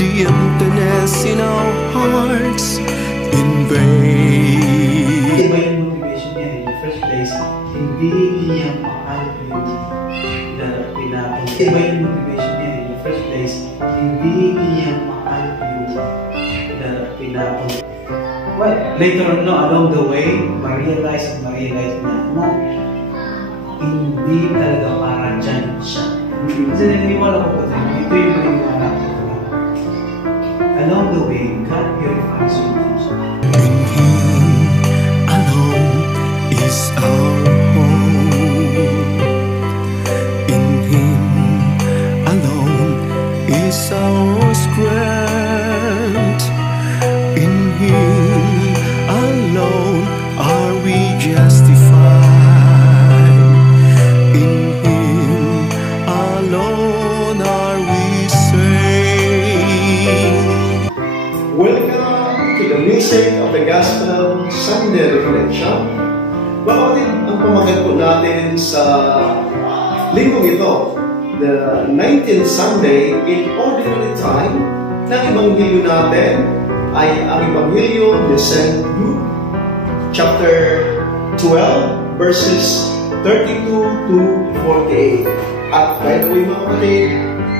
the emptiness in our hearts in vain. Iba yung motivation niya in the first place, hindi niya makalap yung pinapong. Iba yung motivation niya in the first place, hindi niya makalap yung pinapong. Well, later on, no, along the way, ma-realize na hindi talaga para dyan siya. Kasi naniniwala ko po tayo, ito yung naniniwala ko talaga. Along the way, God purifies you. In Him alone is our hope. In Him alone is our strength. In Him alone are we justified. In Him alone are we saved. Welcome to the music of the Gospel Sunday Reflection. Bakit ang pamagat po natin sa linggong ito, the 19th Sunday in Ordinary Time, ng Ebanghelyo natin ay ang Ebanghelyo ni St. Luke, chapter 12, verses 32 to 48. At by the way mga kapatid,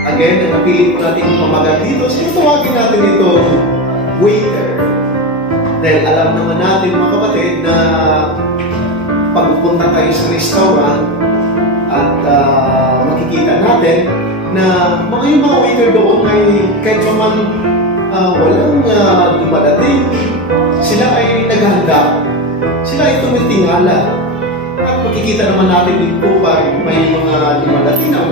again, ang napili ko natin pamagat dito, tawagin natin ito waiter. Dahil alam naman natin mga kapatid na pagpupunta tayo sa restaurant at makikita natin na yung mga waiter doon ay kahit naman walang dumadating, sila ay naghahanda, sila ay tumitingala. At makikita naman natin dito pa may mga dumadating na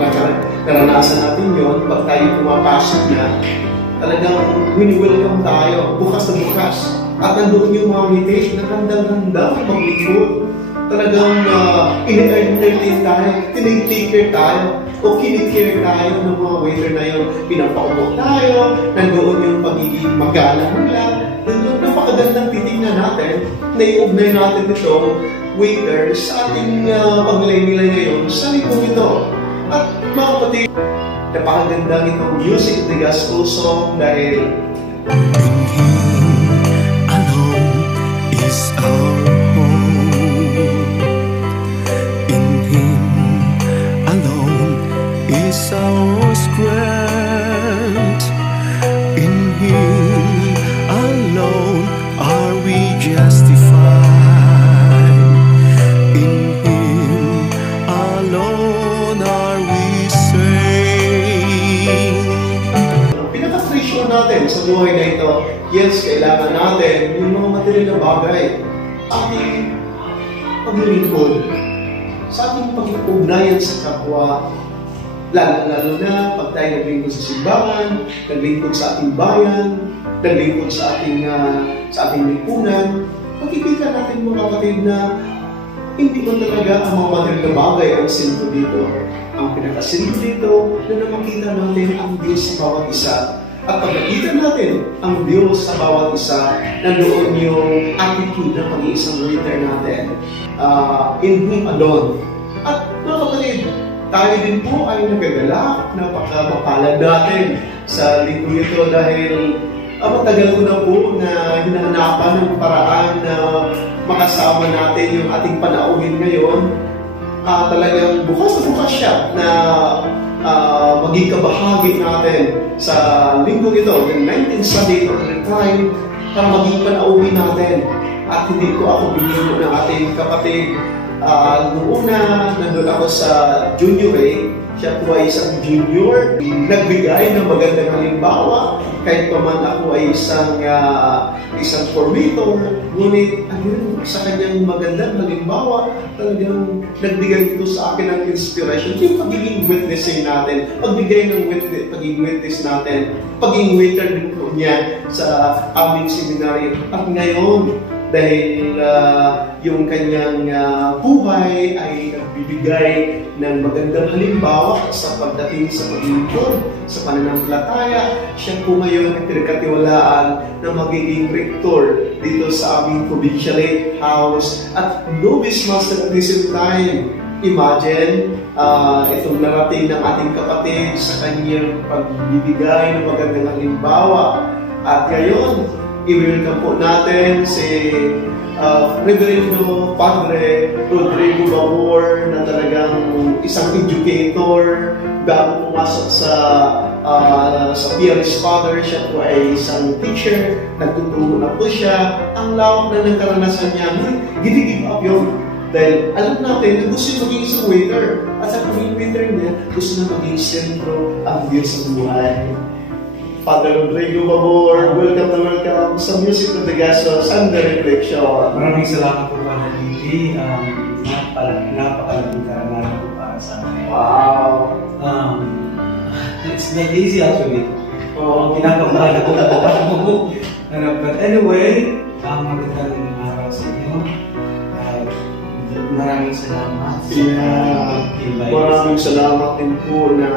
karanasan natin yon pag tayo pumapasok na talagang wini-welcome tayo, bukas na bukas. At nandoon yung mga ngiti na handang-handang maglingkod. Talagang ini-entertain tayo, tinitake care tayo, o kinikare tayo ng mga waiter na yun. Pinapaupo tayo, nandoon yung pagiging magalang nila. Nandoon napakagandang titingnan natin, naiugnay natin itong waiter sa ating paglay-nilay ngayon sa likong ito. At mga kapatid, napakagandang itong music of the gospel song dahil In Him alone is our hope. In Him alone is our strength. In Him alone are we justified. In Him alone are we saved. pinaka-treasure natin sa buhay na ito, yes, kailangan natin yung mga material na bagay. Ating paglilingkod, sa ating pag-ugnayan sa kapwa, lalo na pag tayo naglingkod sa simbahan, naglingkod sa ating bayan, naglingkod sa ating lipunan, makikita natin mga kapatid na hindi mo talaga ang mga material na bagay ang sinto dito. Ang pinakasinto dito na makita natin ang Diyos sa bawat isa. At pag nakita natin ang Diyos sa bawat isa, nandoon yung attitude ng pag-iisang waiter natin. In Him alone. At mga kapatid, tayo din po ay nagagalak, napaka-mapalad natin sa linggo ito dahil matagal ko na po na hinahanapan ng paraan na makasama natin yung ating panauhin ngayon. Talagang bukas na bukas siya na maging kabahagi natin sa linggo ito, the 19th Sunday of the time, para maging panauhin natin. At hindi ko ako binigyan ng ating kapatid. Noong una, nandun ako sa junior siya po ay isang junior, nagbigay ng magandang halimbawa, kahit pa man ako ay isang formator, ngunit ayun, sa kanyang magandang halimbawa, talagang nagbigay ito sa akin ng inspiration. Yung pagiging witnessing natin, pagbigay ng pagiging witness natin, pagiging waiter din po niya sa aming seminary. At ngayon, dahil yung kanyang buhay ay nagbibigay ng magandang halimbawa sa pagdating sa paglingkod, sa pananampalataya, siya po ngayon ay pinagkatiwalaan na magiging rector dito sa aming provincialate house at novice master at the same time. imagine itong narating ng ating kapatid sa kanyang pagbibigay ng magandang halimbawa. At ngayon, i-welcome po natin si Reverendo Padre Rodrigo Babor na talagang isang educator bago pumasok sa PLS Father. Siya po ay isang teacher, nagtuturo na po siya. Ang lawak na ng karanasan niya, gini-give up yun. Dahil alam natin na gusto niya maging isang waiter. At sa pagiging waiter niya, gusto na maging sentro ang Diyos sa buhay. Father Rodrigo Babor, welcome na welcome sa Music of the Gospel Sunday Reflection. Maraming salamat po Father Lily. Napakalaking karanasan po para sa akin. Wow! It's not easy actually. Kinakabahan ako po. But anyway, magandang araw sa inyo. Maraming salamat. Maraming salamat din po na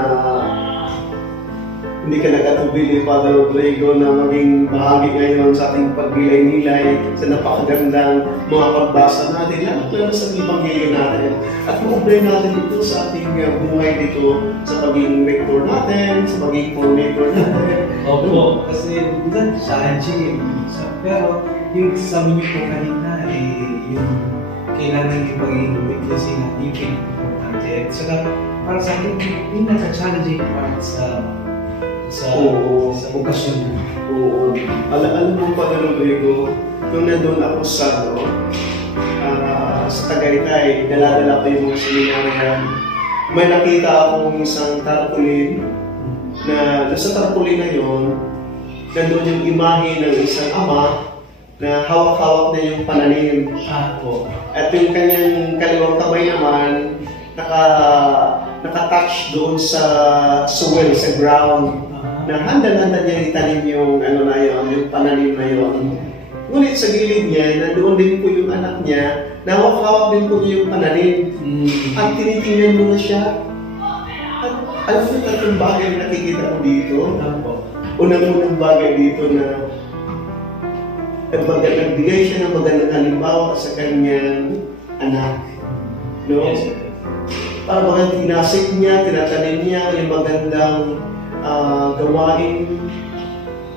hindi ka nagkatubili, Father Rodrigo, na maging bahagi ngayon sa ating pagnilay-nilay sa napakagandang mga pagbasa natin, lalo sa Ebanghelyo natin. At ma-apply natin ito sa ating buhay dito, sa pagiging rector natin, sa pagiging coordinator natin. Opo, kasi minsan challenging. Pero yung sabi niyo po kanina, yung kailangan yung pagiging witnessing at yung importante. At saka, para sa akin, yung nasa-challenging part sa okasyon. Oo. Alam mo pa, Rodrigo, nung nandun ako sa Tagaytay, dala-dala ko yung mga seminaryan. May nakita akong isang tarpaulin na sa tarpaulin na yun, nandun yung imahe ng isang ama na hawak-hawak na yung pananim. At yung kanyang kaliwang kamay naman, naka-touch doon sa soil, sa ground. Na handa-handa niya itanim yung yung pananim na yun. Ngunit sa gilid niya, nandoon din po yung anak niya, na hawak-hawak din po yung pananim. At tinitingnan mo na siya. At alam mo, tatlong bagay na nakikita ko dito. Unang-unang bagay dito na nagbigay siya ng magandang halimbawa sa kanyang anak. No? Para baka tinasik niya, tinatanim niya yung magandang gawain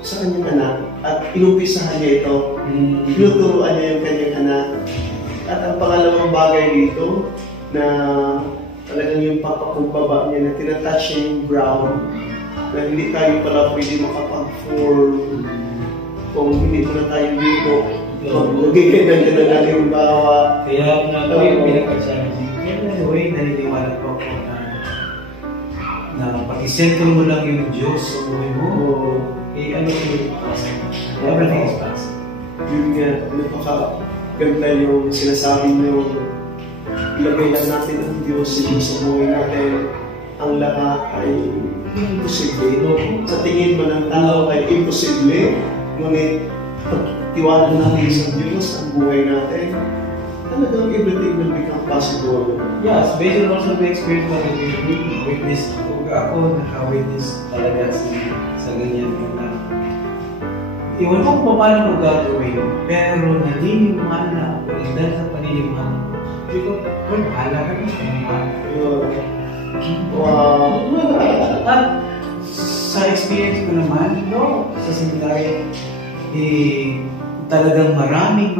sa kanyang anak at inumpisahan niya ito. Tinuturuan niya yung kanyang anak. At ang pangalawang bagay dito na talagang yung papakumbaba niya na tinatouch niya yung ground na hindi tayo pala pwede makapag-form kung hindi na tayo dito magbigay ng gandang halimbawa. Kaya nga po yung pinagkasama anyway, naniniwala po ako na pag-isentro mo lang yung Diyos sa buhay mo, ano yung possible? Everything is possible. Yun nga, napakaganda yung sinasabi nyo, ilagay lang natin ang Diyos sa buhay natin. Ang lahat ay imposible. Sa tingin mo ng tao ay imposible, ngunit pagtiwala natin sa Diyos ang buhay natin, talagang everything will become possible. Yes, based on also the experience that we witnessed. Ako naka-witness talaga sa ganyan na iwan ko kung paano ko gagawin, pero naniniwala ako dahil sa paniniwala ko. Hindi ko, bahala ka na. Wow! At sa experience ko naman, sa seminary, talagang maraming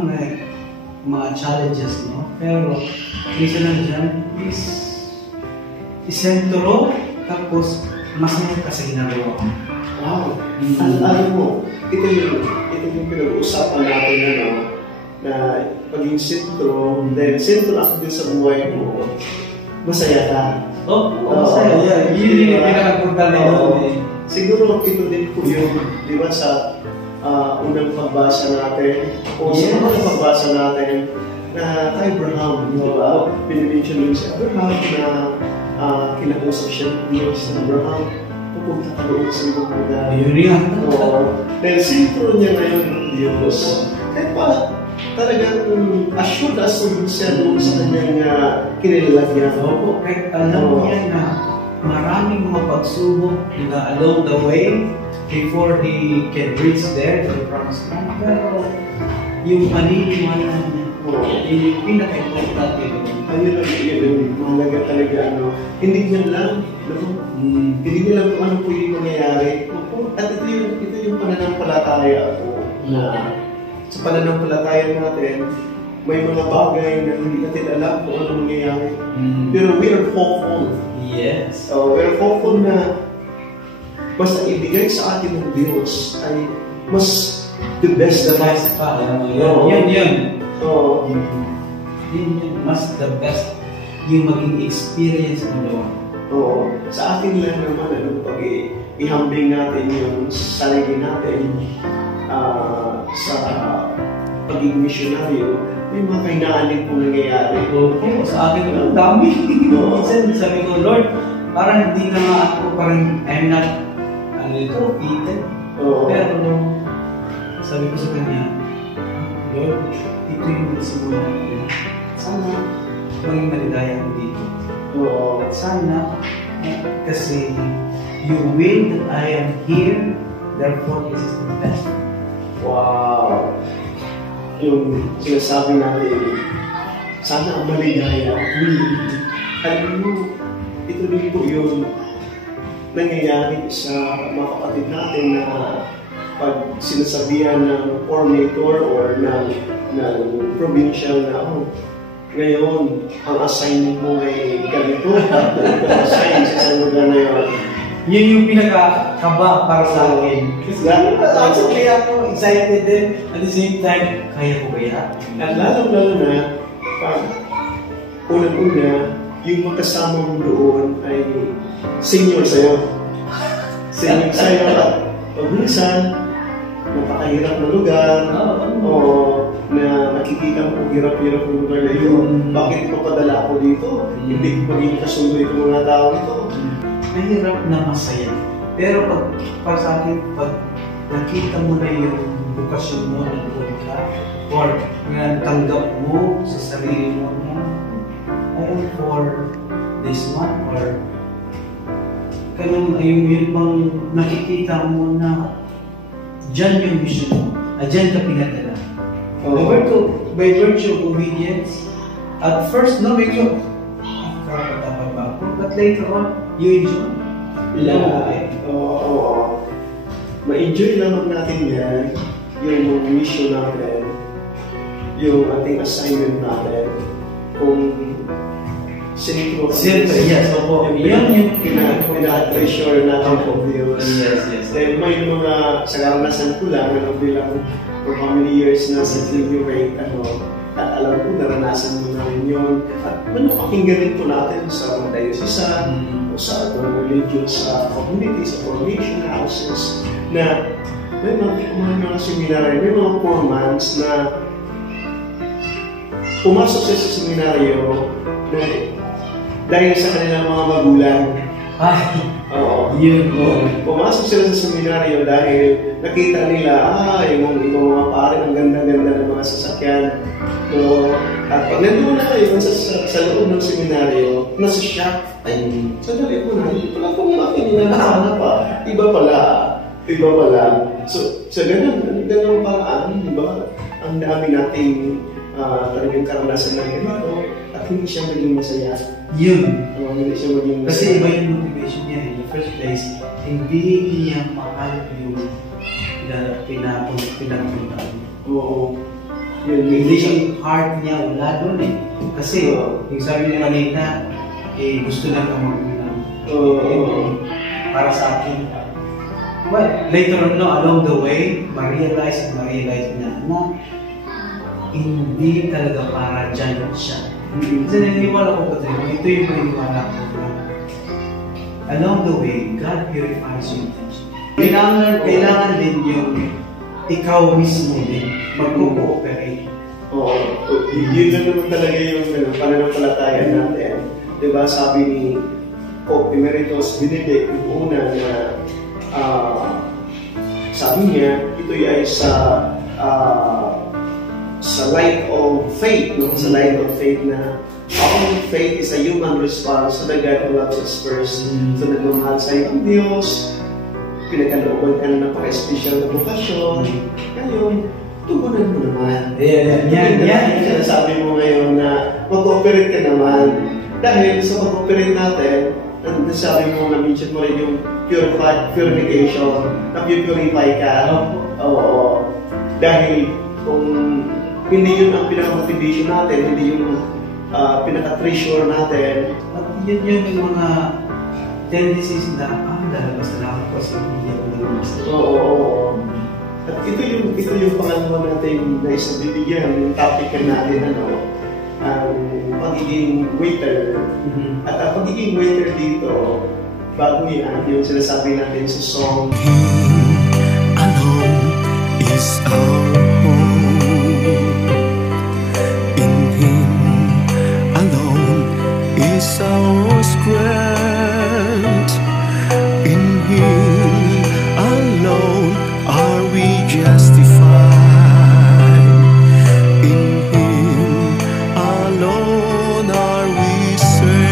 mga challenges, no? Pero isa lang dyan is isentro, tapos masaya ka sa ginagawa ko. Wow! Alam mo, ito yung pinag-uusapan natin na paging sentro, dahil sentro ako din sa buhay mo, masaya ka. Masaya. Yeah. Yun yung pinaka-importante doon. Siguro ito din po yung, di ba, sa unang pagbasa natin, o sa mga pagbasa natin, na Abraham, di ba? Pinag-mention din si Abraham na kinausap siya ng Diyos na Abraham, pupunta ka doon sa ibang lugar. Yun yan. Dahil sentro niya na yun ng Diyos. Kaya pa, talagang assured siya doon sa kanyang kinilalagyan. Opo, kahit alam niya na maraming mga pagsubok na along the way before he can reach there to the promised land. Pero yung paniniwala niya po Oo. Yung pinaka-importante doon. Ayun lang, mahalaga talaga, hindi niya lang, hindi niya lang kung ano po yung mangyayari. At ito yung pananampalataya po, na sa pananampalataya natin, may mga bagay na hindi natin alam kung ano mangyayari. Pero we are hopeful. Yes. We are hopeful na basta ibigay sa atin ng Diyos ay mas the best The na best pa. Oo. Yun. Oo. Yun, mas the best yung maging experience mo doon. Oo. Sa atin lang naman, pag ihambing natin yung sarili natin sa pagiging misyonaryo, may mga kainaanin po nangyayari. Oo, sa akin ang dami. Oo. Minsan sabi ko, Lord, parang hindi na nga ako, parang I'm not fitted. Oo. Pero sabi ko sa kanya, Lord, ito yung nasimulan ko. Sana maging maligaya ko dito. Oo. Sana, kasi you will that I am here, therefore this is the best. Wow! Yung sinasabi natin, sana ang maligaya. Alam mo, ito din po yung nangyayari sa mga kapatid natin na pag sinasabihan ng coordinator or ng provincial na, ngayon, ang assignment mo ay ganito, assign sa isang lugar na yun. Yun yung pinakakaba para sa akin. Actually ako excited din. At the same time, kaya ko ba yan? At lalo na, pag unang-una, yung magkasama mo doon ay senior sa'yo. Senior sa'yo at pag minsan, napakahirap na lugar, o na nakikita mo hirap-hirap ng lugar na yun. Bakit mapadala ako dito? Hindi maging kasundo yung mga tao dito. Mahirap na masaya. Pero para sa akin, pag nakita mo na yung bukasyon mo na doon ka, or natanggap mo sa sarili mo na, I am for this one, or kanang yung bang nakikita mo na dyan yung mission mo, dyan ka pinadala. By virtue of obedience, at first, no, medyo, dapat ba ako? But later on, you enjoy. Oo. Ma-enjoy naman natin yan, yung mission natin, yung ating assignment natin, kung sentro. Yes, opo. Yun yung pina-treasure natin of Diyos. Yes. Dahil may mga, sa karanasan ko lang, bilang for how many years na sa Rate, at alam ko, naranasan mo na rin yun. At pakinggan rin po natin sa mga diocesan, o sa religious community, sa formation houses, na may mga seminaryo, may mga formats na pumasok siya sa seminaryo na dahil sa kanilang mga magulang. Oo. Yun po. Pumasok sila sa seminaryo dahil nakita nila, yung mga pare, ang ganda-ganda ng mga sasakyan. So, at pag nandun na kayo sa loob ng seminaryo, nasa shop, sandali po na, hindi pala kung akin nila pa. Iba pala. So, sa ganun paraan, di ba? Ang dami nating talagang karanasan ng ganito at hindi siya maging masaya. Yun. Hindi siya maging masaya. Kasi iba yung motivation niya in the first place. Hindi niya mahal yung pinapuntaan. Oo. Yun, Hindi yung heart niya wala doon eh. Kasi yung sabi niya kanina, gusto lang ka magulang. Para sa akin. Well, later on, along the way, ma-realize niya na hindi talaga para dyan siya. Kasi naniniwala ko pa rin, ito yung naniniwala ko na along the way, God purifies your intention. Kailangan din yung ikaw mismo din mag-cooperate. Oo. Yun na naman talaga yung pananampalataya natin. Diba sabi ni Pope Emeritus Benedict yung una na sabi niya, ito ay sa light of faith, no? Sa light of faith na our faith is a human response to the God who loves us first. So nagmamahal sa'yo ang Diyos, pinagkalooban ka na napaka-special na bukasyon, ngayon, tugunan mo naman. Yan. Sinasabi mo ngayon na mag-cooperate ka naman. Dahil sa mag-cooperate natin, sabi mo, na-mention mo rin yung purification, na-purify ka. Oo. Dahil kung hindi yun ang pinaka-motivation natin, hindi yung pinaka-treasure natin. At yun yung mga tendencies na, lalabas na ako kasi hindi ako nag-gusto. Oo. At ito yung pangalawa natin na isang bibigyan, yung topic natin, ang pagiging waiter. At ang pagiging waiter dito, bago yan, yung sinasabi natin sa song, Him alone is our home. In Him alone is our strength. In Him alone are we justified. In Him alone are we saved.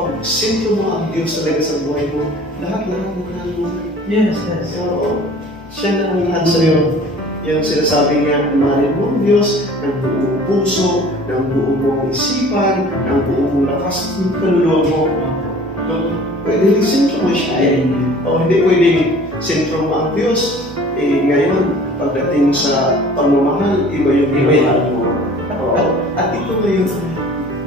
pag sentro mo ang Diyos talaga sa buhay mo, lahat-lahat mo nalulungan. Yes. Oo. Siya na ang lahat sa'yo. Yung sinasabi niya, mahalin mo ang Diyos ng buong puso, ng buong mong isipan, ng buong mong lakas at ng kaluluwa mo. Pwede rin sentro mo siya. O hindi pwedeng sentro mo ang Diyos. Ngayon, pagdating sa pagmamahal, iba yung pagmamahal mo. At ito ngayon,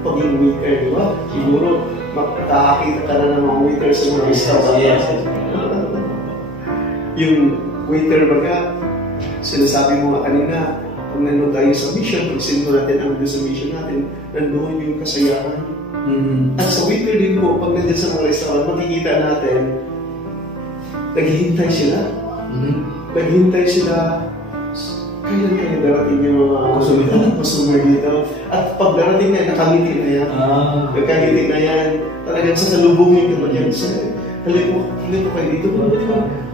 paging waiter, di ba? Siguro, makakakita ka na ng mga waiter sa mga restaurant. Yes. Yung waiter baga, sinasabi mo nga kanina, pag nandun tayo sa mission, pag sinmo natin ang sa mission natin, nandun yung kasayahan. At sa waiter din po, pag nandun sa mga restaurant, makikita natin, naghihintay sila. Naghihintay sila, kailan kayo darating yung mga customer dito. At pag darating na yan, nakangiti na yan. Nakangiti na yan. Talagang sasalubungin ka ba yan? Halip po kayo dito.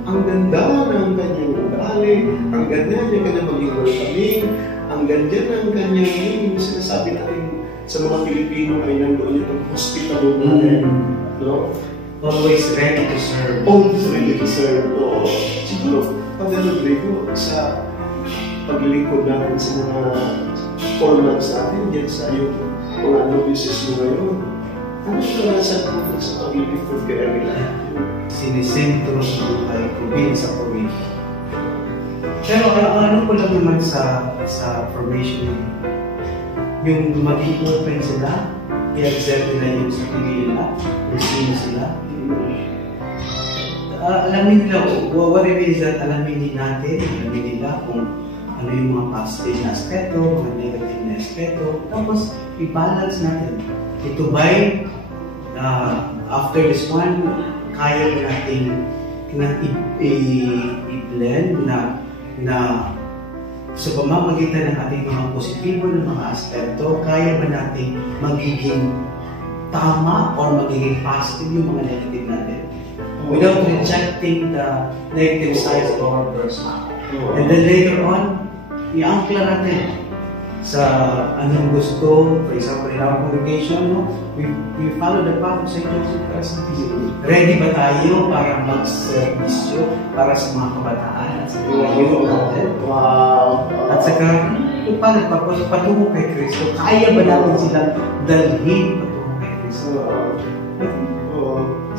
Ang ganda ng kanyang ugali, ang ganda niya kanyang maging welcoming, ang ganda ng kanyang yung sinasabi natin sa mga Pilipino ay nandoon yung hospitable natin. No? Always ready to serve. Always ready to serve. Siguro, pag nalagrigo sa paglilingkod natin sa mga formats natin, dyan sa yung mga novices mo ngayon, ano siya nasa mo sa paglilingkod kay Erila? Sinisentro sa buhay ko bilang sa formation. Pero ano ko lang naman sa formation, yung maging open sila, i-observe nila yung sarili nila, kung sino sila. Alamin nila, what it is that alamin natin, alamin nila kung ano yung mga positive na aspeto, mga negative na aspeto, tapos i-balance natin. Ito ba'y after this one, kaya natin i-blend na sa pamamagitan ng ating mga positibo ng mga aspeto, kaya ba natin magiging tama or magiging positive yung mga negative natin without rejecting the negative sides of our person. And then later on, i-angkla natin sa anong gusto. For example, in our congregation, we follow the path of St. Joseph Christ. Ready ba tayo para mag-servisyo para sa mga kabataan at sa mga youth natin? Wow! At saka, patungo kay Kristo. Kaya ba natin silang dalhin patungo kay Kristo?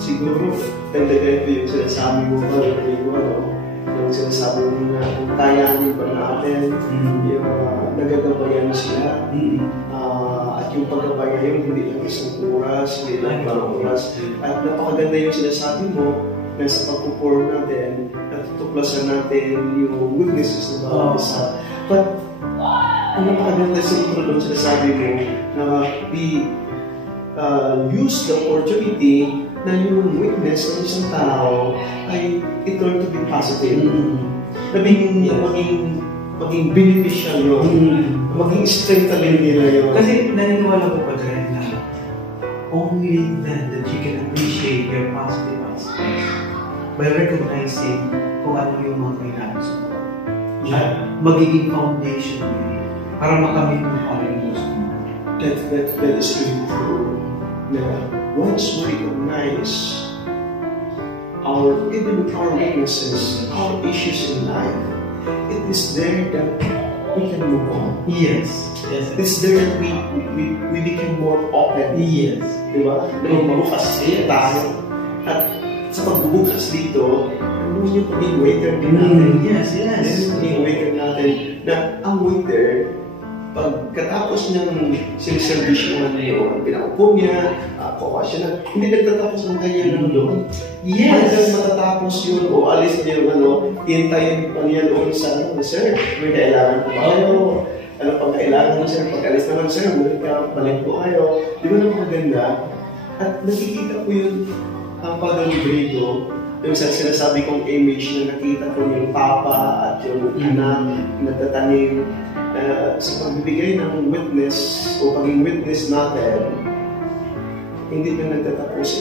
Siguro, dagdagan ko yung sinasabi mo ba, yung sinasabi mo na kayanin ba natin, yung nagagabayan sila, at yung paggabayan yun, hindi lang isang oras, hindi lang parang oras. At napakaganda yung sinasabi mo na sa pagpuporm natin, natutuklasan natin yung weaknesses ng bawat isa. But, ang napakaganda sa doon sinasabi mo na we use the opportunity na yung weakness ng isang tao ay it-turn to be positive. Na maging beneficial yun. Maging strength na nila yun. Kasi naniniwala ko pa rin na only then that you can appreciate your positive aspects by recognizing kung ano yung mga kailangan sa buhay. At magiging foundation yun para makamit mo kung ano yung gusto mo. That is really true. Na once we recognize even our weaknesses, our issues in life, it is there that we can move on. Yes. Yes. It's there that we become more open. Yes. Di ba? Bukas tayo. At sa pagbubukas dito, ano yung pagiging waiter din natin? Yes, yes. Yung pagiging waiter natin, na ang waiter, pagkatapos niyang siniservisyonan yun, pinaupo niya, kuha siya na, hindi nagtatapos ng kanya doon. Yes. Hanggang matatapos yun, o alis niya yung hintayin pa niya doon sa sir, may kailangan po ba kayo? Ano pang kailangan mo, sir? Pag-alis naman, sir, balik po kayo. Di ba naman maganda? At nakikita ko yun, ang pag-alibrigo, yung sinasabi kong image na nakita ko yung papa at yung anak nagtatanim sa pagbibigay ng witness o paging witness natin, hindi na nagtatapos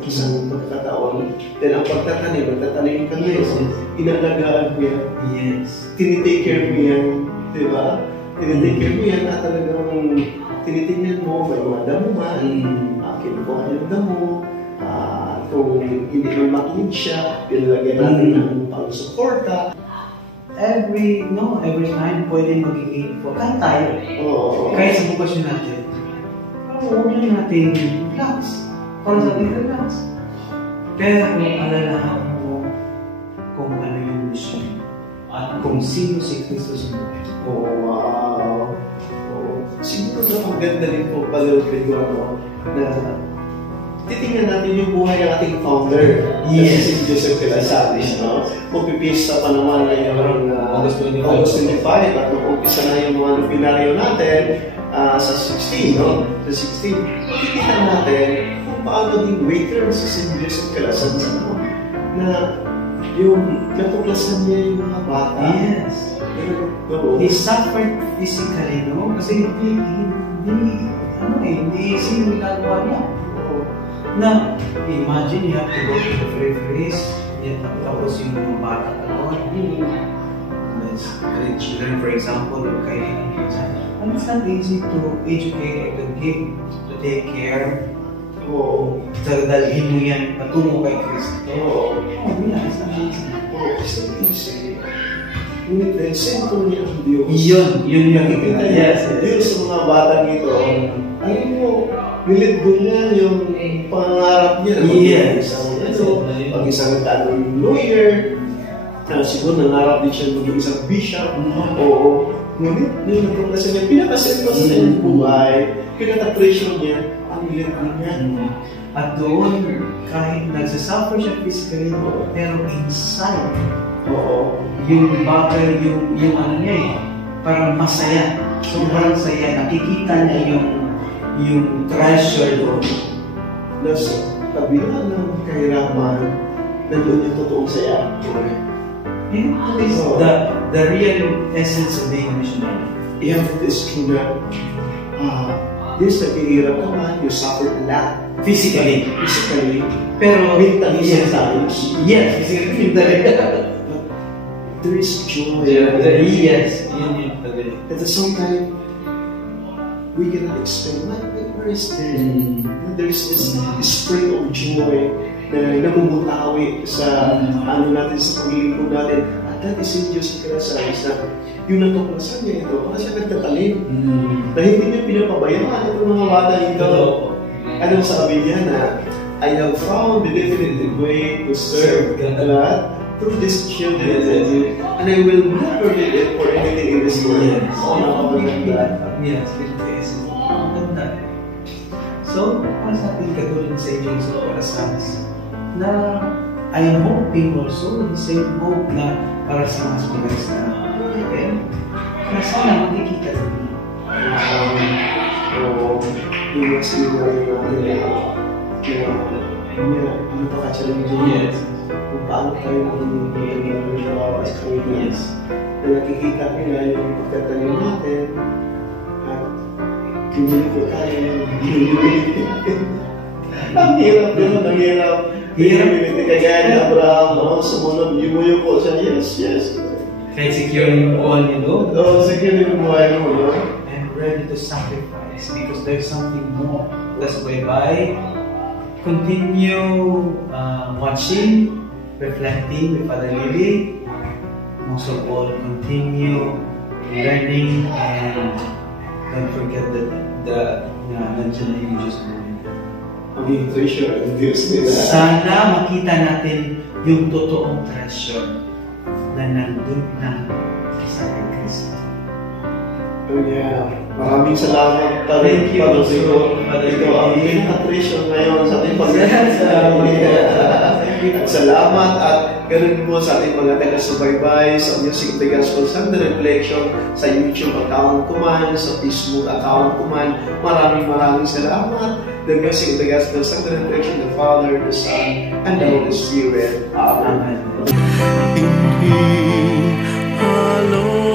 isang pagkakataon. Then ang pagtatanim ka ngayon, inalagaan mo yan. Yes. Tinitake care mo yan, di ba? Tinitake care mo yan at talagang tinitingnan mo, may mga damo man, kinukuha yung damo, kung hindi man makinig siya, ilalagay natin ng pang-suporta. Every time pwede magiging po. Kahit tayo. Kahit sa bukasyon natin. Huwag lang natin relax. Para sa atin relax. Pero alalahan mo kung ano yung mission at kung sino si Kristo sa buhay. Wow! Siguro napaganda rin po pala na titingnan natin yung buhay ng ating founder. Yes. Si Joseph Calasalis, no? Magpipista pa naman ngayong August 25. August 25 at mag-umpisa na yung mga lupinaryo natin sa 16, no? Sa 16. Makikita natin kung paano naging waiter si Joseph Calasalis, no? Na yung natuklasan niya yung mga bata. Yes. He suffered physically, no? Kasi hindi sino ginagawa niya. Na, imagine you have to go to the free-freeze, tapos yung mga bata ka doon. Children, for example, and it's not easy to educate or to take care. Dalhin mo yan, patungo kay Kristo. Yeah, it's not easy. It's not easy. Ngunit dahil sentro niya ang Diyos. Yun yung nakikita. Yes. Diyos sa mga batang ito, alam mo, nilitbo niya yung pangarap niya. Yes. Pag-isang tanong lawyer, siguro nangarap din siya maging isang bishop. Oo. Ngunit, yung natuklasan niya, pinakasentro sa kanyang buhay, pinaka-pressure niya, ang nilitbo niya. At doon, kahit nagsasuffer siya physically, pero inside, yung bagay, yung ano niya parang masaya. Sobrang saya. Nakikita niya yung treasure doon. Nasa kabila ng kahirapan, nandun yung totoong saya. That is the real essence of being a missionary. If it is true na yes, naghihirap ka man, you suffer a lot. Physically. Pero mentally sometimes. Yes, physically. There is joy. Yes. At the same time, we cannot explain where is there? There is this spring of joy na namumutawi sa ano natin, sa paglilingkod natin. At that is in Diyos Calasalis na yung natuklasan niya ito, para siya nagtatalim. Dahil hindi niya pinapabayaan itong mga bata ito. Anong sabi niya na, I have found the definitive way to serve God through these children, and I will never leave it for anything in this world. Yes, maganda. So, para sa ating katulad sa Joseph Calasalis, na I am hoping also the same hope na para sa mga students na na sana makikita natin. Yung mga sinungaling natin ano pa ka-challenging kung paano tayo magiging sa Pilipinas. Na nakikita nila yung pagtatanim natin at kinuliko tayo ng humility. Ang hirap naman, ang hirap. Humility kagaya ni Abraham, sumunod, yumuyo siya, yes. Kahit secure yung buwan niyo doon. Secure yung buwan mo, and ready to sacrifice because there's something more. That's whereby continue watching, reflecting with Father Lily. Most of all, continue learning and don't forget that nandiyan na yung Diyos namin. Maging treasure ng Diyos nila. Sana makita natin yung totoong treasure na nandun na sa Kristo. Oh yeah. Maraming salamat. Thank you. Ikaw ang pinaka-treasure ngayon sa ating pagkakasalamat. At salamat at ganun po sa ating mga taga-subaybay sa Music of the Gospel Sunday Reflection, sa YouTube account ko man, sa Facebook account ko man. Maraming salamat. The Music of the Gospel Sunday Reflection, the Father, the Son, and the Holy Spirit. Amen. In Him alone.